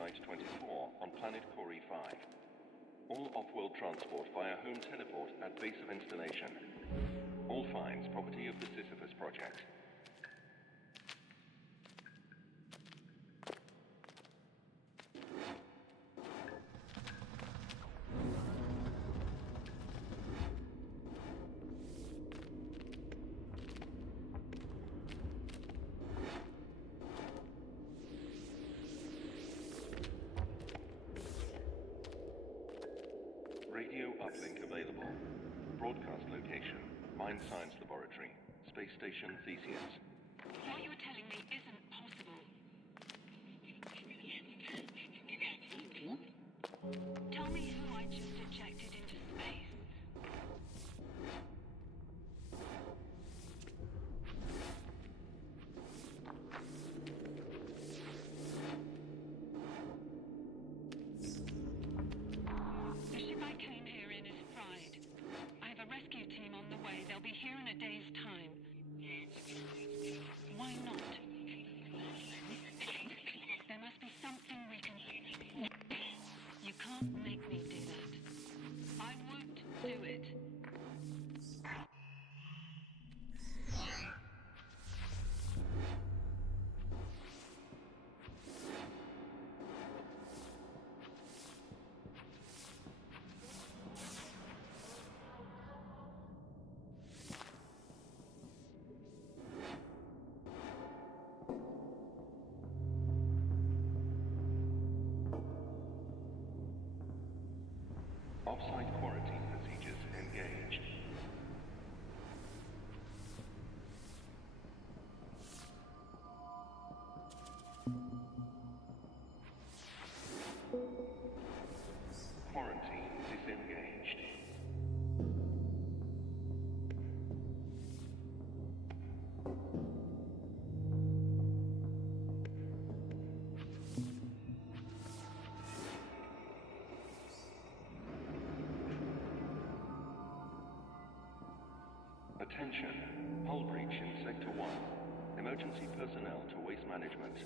Site-24 on planet Cori 5. All off-world transport via home teleport at base of installation. All finds property of the Sisyphus project. Radio uplink available. Broadcast location, Mind Science Laboratory, Space Station Theseus. What you're telling me isn't possible. Tell me who I just ejected into space. They'll be here in a day's time. Why not? There must be something we can... You can't make me do that. I won't do it. Off-site quarantine procedures engaged. Quarantine disengaged. Attention, hull breach in Sector 1. Emergency personnel to waste management.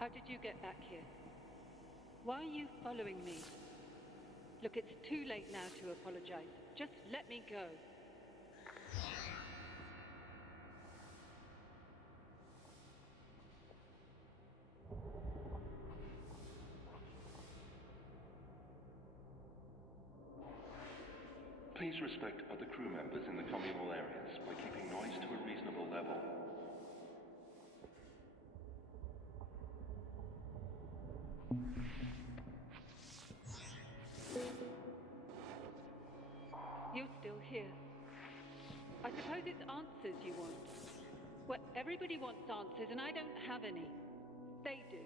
How did you get back here? Why are you following me? Look, it's too late now to apologize. Just let me go. Please respect other crew members in the communal areas by keeping noise to a reasonable level. You're still here. I suppose it's answers you want. Well, everybody wants answers, and I don't have any. They do.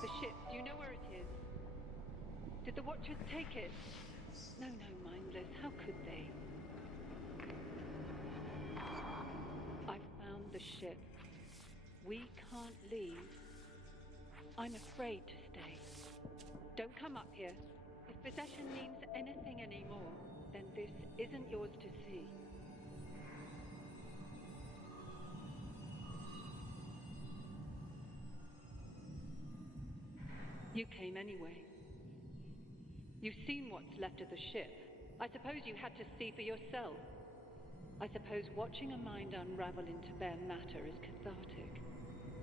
The ship, do you know where it is? Did the Watchers take it? No, mindless. How could they? I found the ship. We can't leave. I'm afraid to stay. Don't come up here. If possession means anything anymore, then this isn't yours to see. You came anyway. You've seen what's left of the ship. I suppose you had to see for yourself. I suppose watching a mind unravel into bare matter is cathartic.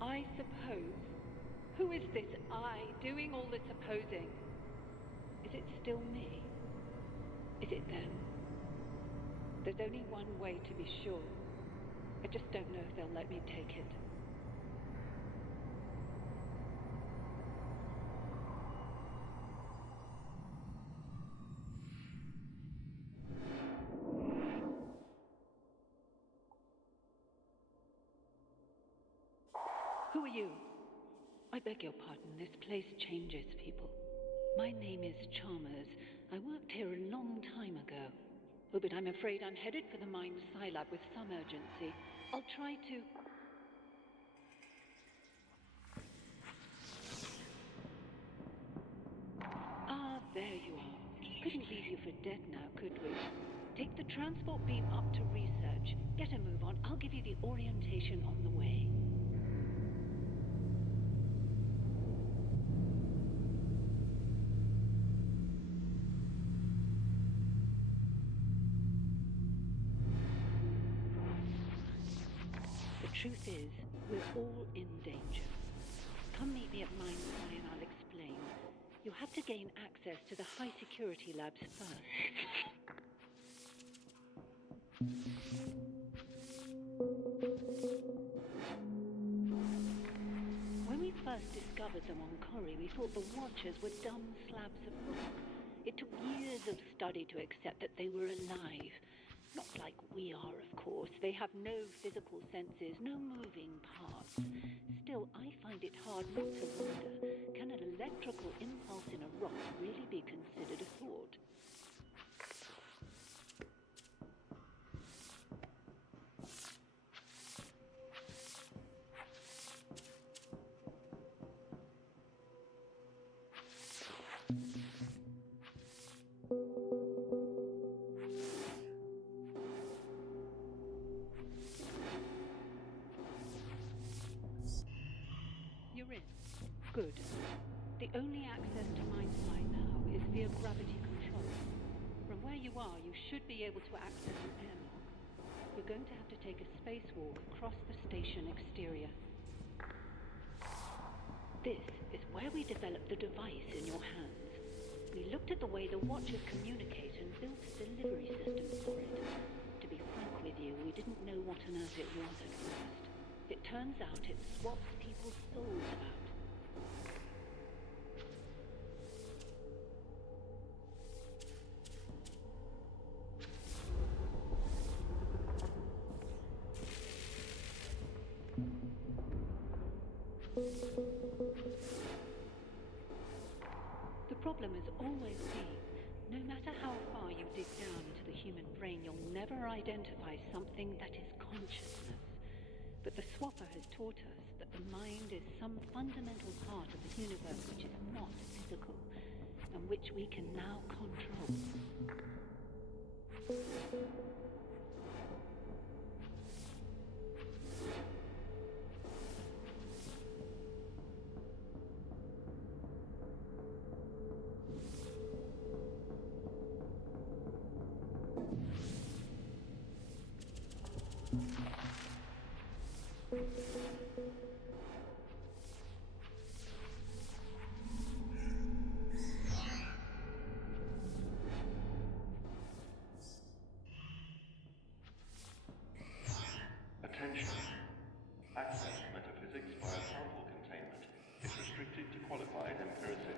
I suppose. Who is this I doing all the supposing? Is it still me? Is it them? There's only one way to be sure. I just don't know if they'll let me take it. Who are you? I beg your pardon, this place changes people. My name is Chalmers. I worked here a long time ago. Oh, but I'm afraid I'm headed for the mine Scilab with some urgency. I'll try to... Ah, there you are. Couldn't leave you for dead now, could we? Take the transport beam up to research. Get a move on. I'll give you the orientation on the way. The truth is, we're all in danger. Come meet me at Mine Sci and I'll explain. You have to gain access to the high security labs first. When we first discovered them on Corrie, we thought the Watchers were dumb slabs of rock. It took years of study to accept that they were alive. Not like we are, of course. They have no physical senses, no moving parts. Still, I find it hard not to wonder, can an electrical impulse in a rock really be considered a thought? You're in. Good. The only access to Mine Sci now is via gravity control. From where you are, you should be able to access an airlock. You're going to have to take a spacewalk across the station exterior. This is where we developed the device in your hands. We looked at the way the Watchers communicate and built a delivery system for it. To be frank with you, we didn't know what on earth it was at first. It turns out it swaps people's souls about. The problem has always been No matter how far you dig down into the human brain, you'll never identify something that is consciousness. But the Swapper has taught us that the mind is some fundamental part of the universe which is not physical, and which we can now control. Attention. Access to metaphysics via sample containment is restricted to qualified empiricists.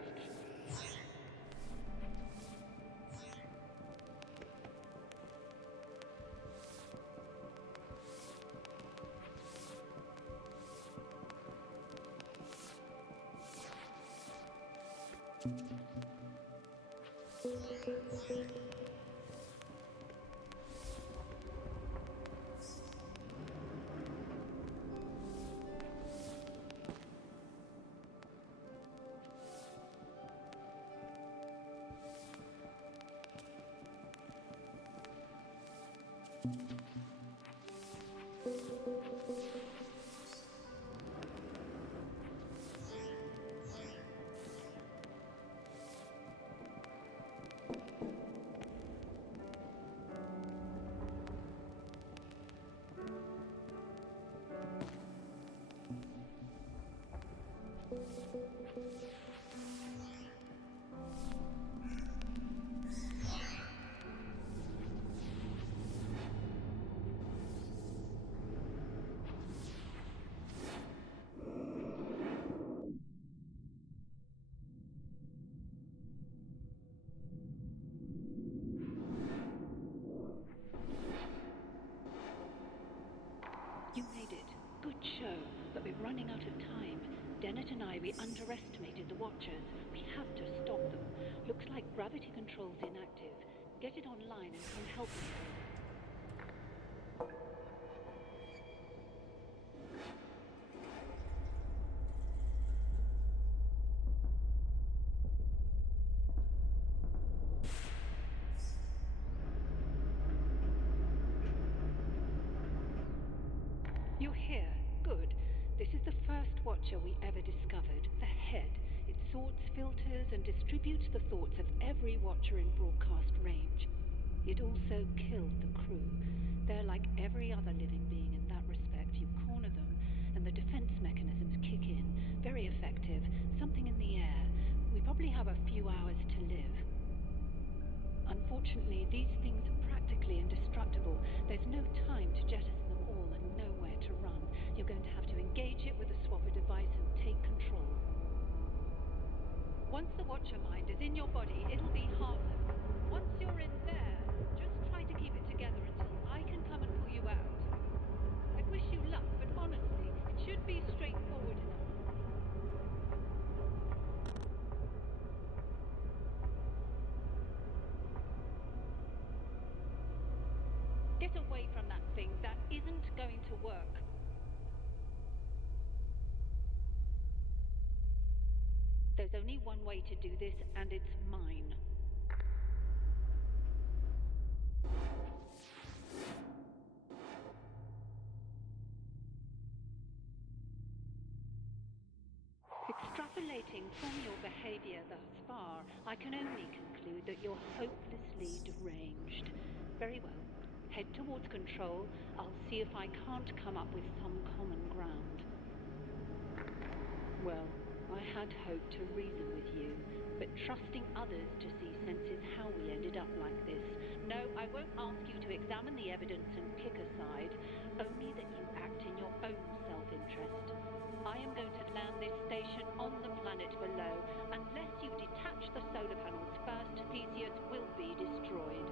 You made it. Good show. But we're running out of time. Dennett and I, we underestimated the Watchers. We have to stop them. Looks like gravity control's inactive. Get it online and come help me. You're here. Good. This is the first Watcher we ever discovered. The head. It sorts, filters, and distributes the thoughts of every Watcher in broadcast range. It also killed the crew. They're like every other living being in that respect. You corner them, and the defense mechanisms kick in. Very effective. Something in the air. We probably have a few hours to live. Unfortunately, these things are practically indestructible. There's no time to jettison them all and nowhere to run. You're going to have to engage it with the Swapper device and take control. Once the Watcher mind is in your body, it'll be harmless. Once you're in there, just try to keep it together until I can come and pull you out. I wish you luck, but honestly, it should be straightforward enough. Get away from that thing. That isn't going to work. There's only one way to do this, and it's mine. Extrapolating from your behavior thus far, I can only conclude that you're hopelessly deranged. Very well. Head towards control. I'll see if I can't come up with some common ground. Well, I had hoped to reason with you, but trusting others to see sense is how we ended up like this. No, I won't ask you to examine the evidence and pick a side, only that you act in your own self-interest. I am going to land this station on the planet below. Unless you detach the solar panels first, Theseus will be destroyed.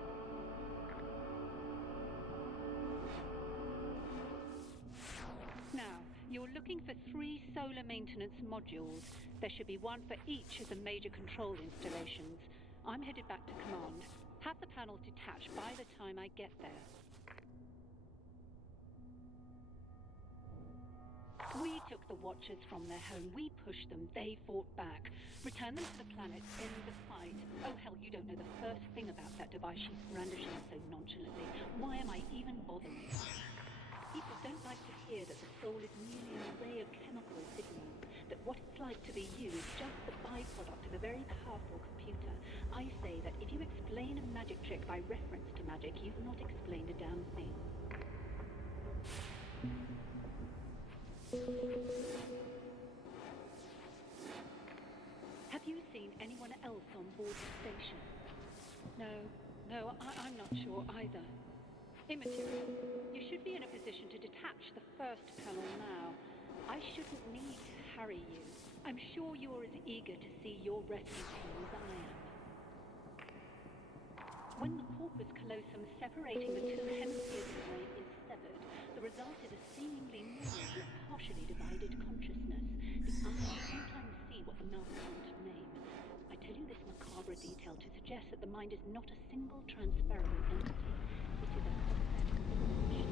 Now, you're looking for 3 solar maintenance modules. There should be one for each of the major control installations. I'm headed back to command. Have the panel detached by the time I get there. We took the Watchers from their home. We pushed them. They fought back. Return them to the planet. End the fight. Oh, hell, you don't know the first thing about that device she's brandishing so nonchalantly. Why am I even bothering? People don't like to hear that the soul is merely an array of chemical signals, that what it's like to be you is just the byproduct of a very powerful computer. I say that if you explain a magic trick by reference to magic, you've not explained a damn thing. Have you seen anyone else on board the station? No, I'm not sure either. Immaterial. You should be in a position to detach the first panel now. I shouldn't need to harry you. I'm sure you're as eager to see your rescue team as I am. When the corpus callosum separating the two hemispheres of the brain is severed, the result is a seemingly normal yet partially divided consciousness. The eye sometimes see what the mouth can't name. I tell you this macabre detail to suggest that the mind is not a single transferable entity. It is a complex machine.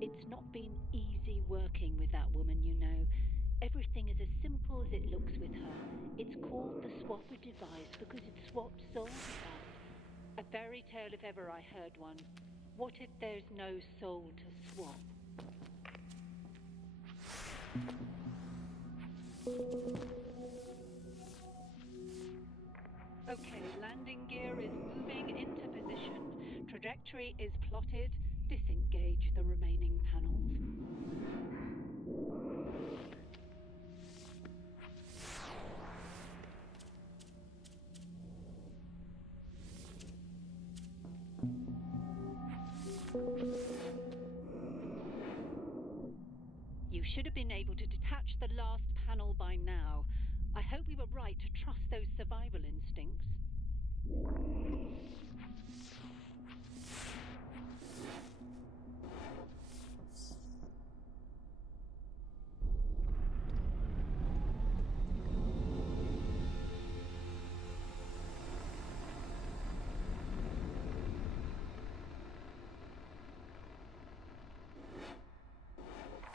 It's not been easy working with that woman, you know. Everything is as simple as it looks with her. It's called the Swapper device because it swaps souls with us. A fairy tale if ever I heard one. What if there's no soul to swap? Okay, landing gear is moving into position. Trajectory is plotted. Disengage the remaining panels. You should have been able to detach the last panel by now. I hope we were right to trust those survival instincts.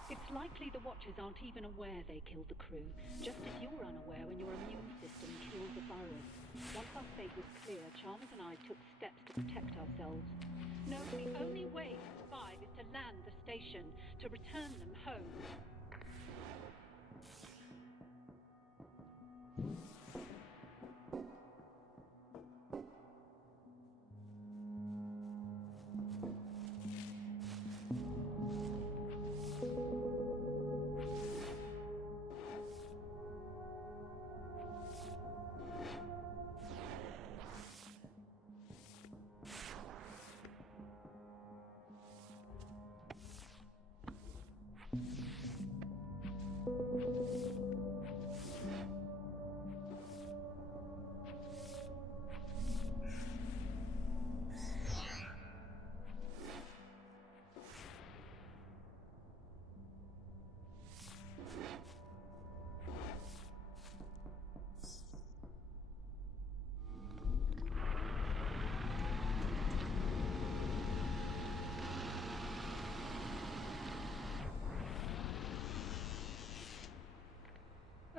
It's likely the Watchers aren't even aware they killed the crew, just as you're unaware when your immune system kills a virus. Once our fate was clear, Chalmers and I took steps to protect ourselves. No, the only way to survive is to land the station, to return them home.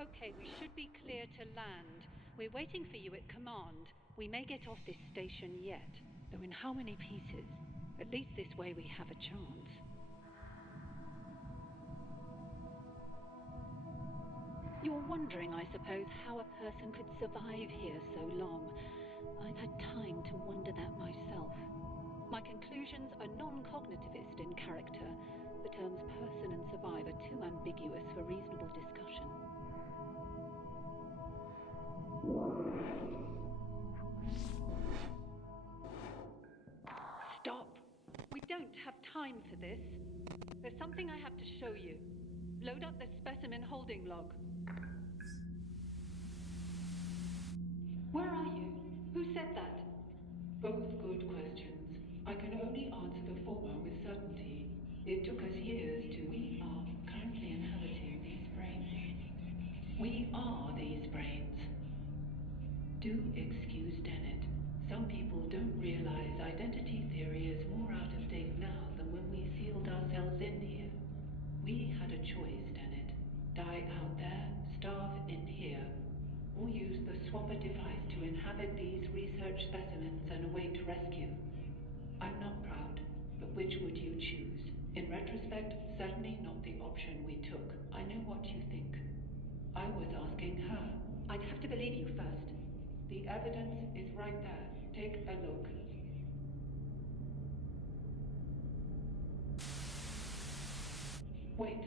Okay, we should be clear to land. We're waiting for you at command. We may get off this station yet, though in how many pieces? At least this way we have a chance. You're wondering, I suppose, how a person could survive here so long. I've had time to wonder that myself. My conclusions are non-cognitivist in character. The terms person and survive are too ambiguous for reasonable discussion. Stop! We don't have time for this. There's something I have to show you. Load up the specimen holding log. Where are you? Who said that? Both good questions. I can only answer the former with certainty. It took us years to... We are currently inhabiting these brains. We are these brains. Do excuse Dennett. Some people don't realize identity theory is more out of date now than when we sealed ourselves in here. We had a choice, Dennett. Die out there, starve in here, or use the Swapper device to inhabit these research specimens and await rescue. I'm not proud, but which would you choose? In retrospect, certainly not the option we took. I know what you think. I was asking her. I'd have to believe you first. The evidence is right there. Take a look. Wait.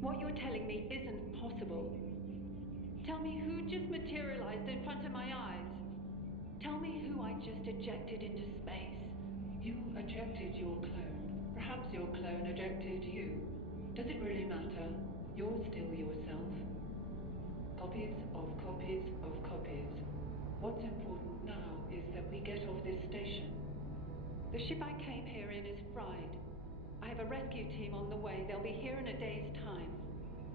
What you're telling me isn't possible. Tell me who just materialized in front of my eyes. Tell me who I just ejected into space. You ejected your clone. Perhaps your clone ejected you. Does it really matter? You're still yourself. Copies of copies of copies. What's important now is that we get off this station. The ship I came here in is fried. I have a rescue team on the way. They'll be here in a day's time.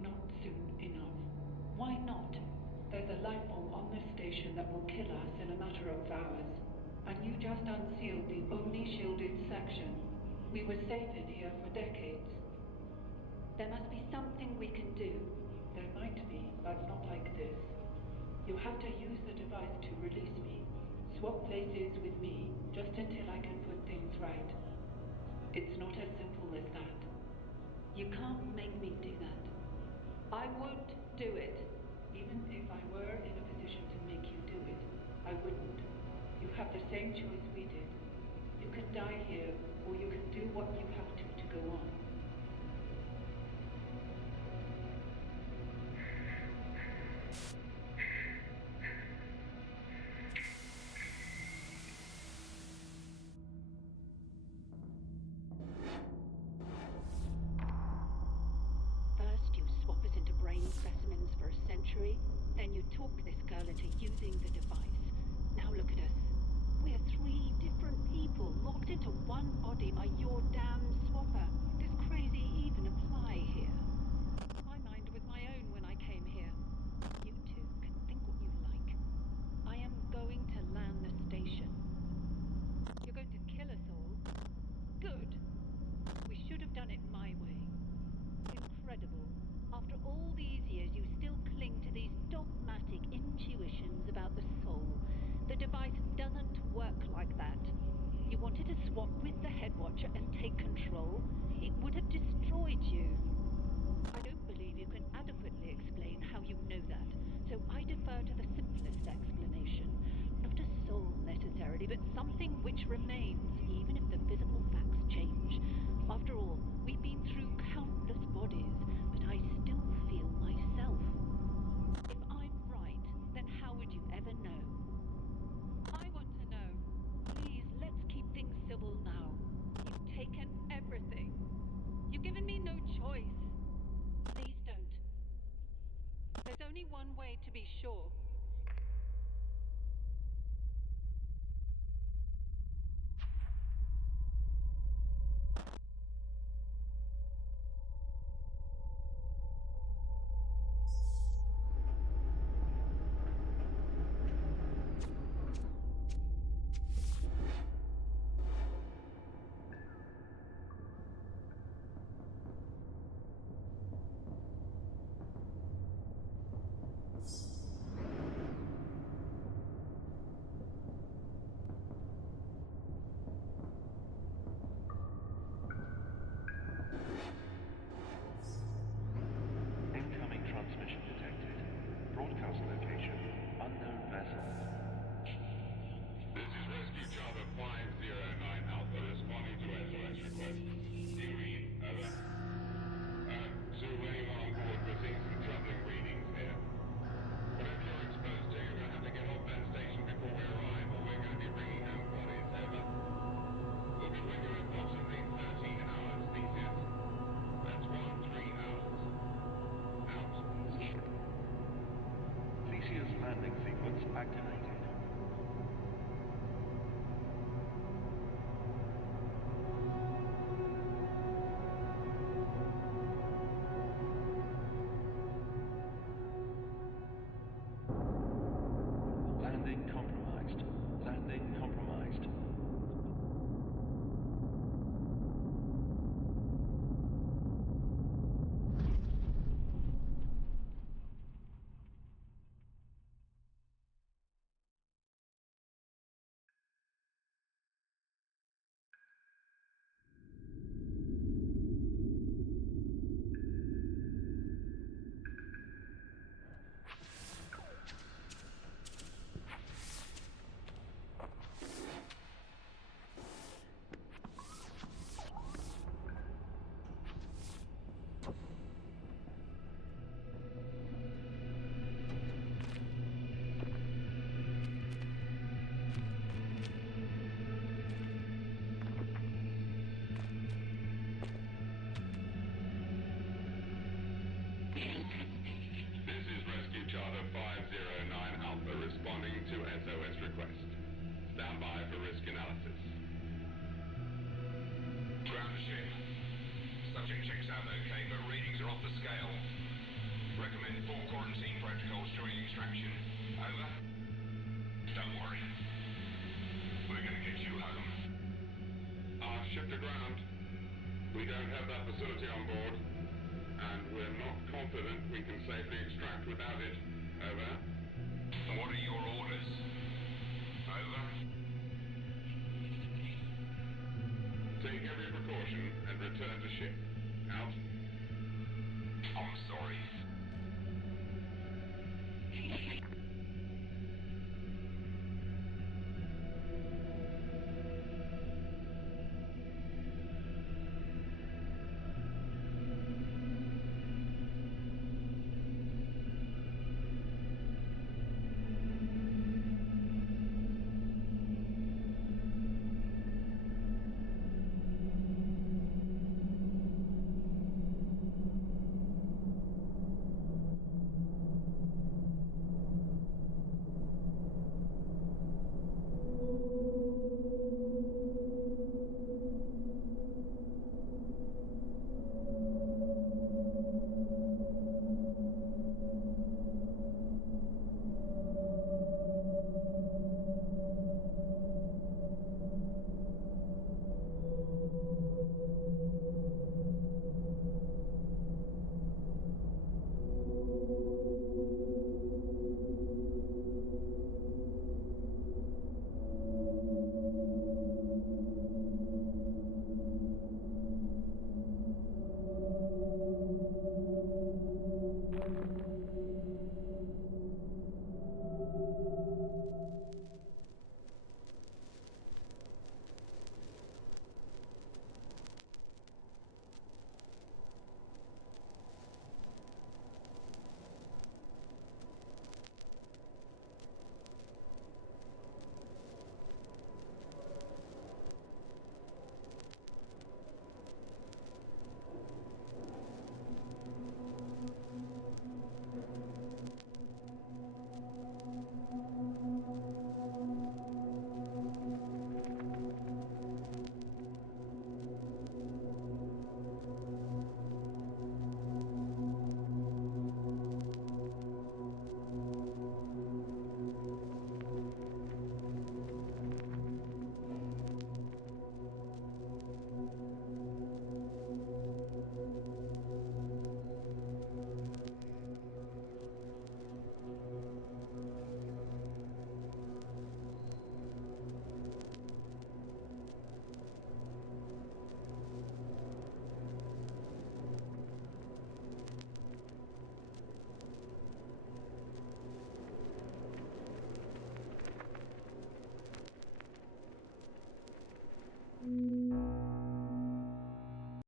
Not soon enough. Why not? There's a life form on this station that will kill us in a matter of hours. And you just unsealed the only shielded section. We were safe in here for decades. There must be something we can do. There might be, but not like this. You have to use the device to release me. Swap places with me, just until I can put things right. It's not as simple as that. You can't make me do that. I would do it. Even if I were in a position to make you do it, I wouldn't. You have the same choice we did. You can die here, or you can do what you have to go on. First, you swap us into brain specimens for a century. Then you talk this girl into using the device. Now look at us. We're three different people locked into one body by your damn swapper. Does crazy even apply here? My mind was my own when I came here. You two can think what you like. I am going to land the station. You're going to kill us all? Good. We should have done it my way. Incredible. After all these years, you still cling to these dogmatic intuitions about the soul. The device doesn't work like that. You wanted to swap with the Headwatcher and take control. It would have destroyed you. I don't believe you can adequately explain how you know that, so I defer to the simplest explanation. Not a soul necessarily, but something which remains, even if the physical facts change. After all, we've been through countless bodies, but I still feel myself. If I'm right, then how would you ever know? I want to know. Please, let's keep things civil now. You've taken everything. You've given me no choice. Please don't. There's only one way to be sure. Broadcast location, unknown vessel. This is Rescue Charter 509 Alpha responding to SOS request. Do you read? Over. To anyone on board, we're seeing some troubling readings here. Whatever you're exposed to, you're going to have to get off that station before we arrive, or we're going to be bringing home bodies. Over. We'll be with you in approximately 13 hours, Theseus. That's 13 hours. Out. Theseus landing sequence activated. Landing compromised. Landing compromised. This is Rescue Charter 509 Alpha responding to SOS request. Stand by for risk analysis. Ground the ship. Subject checks out okay, but readings are off the scale. Recommend full quarantine protocols during extraction. Over. Don't worry. We're going to get you home. Our ship to ground. We don't have that facility on board. And we're not confident we can safely extract without it. Over. What are your orders? Over. Take every precaution and return to ship.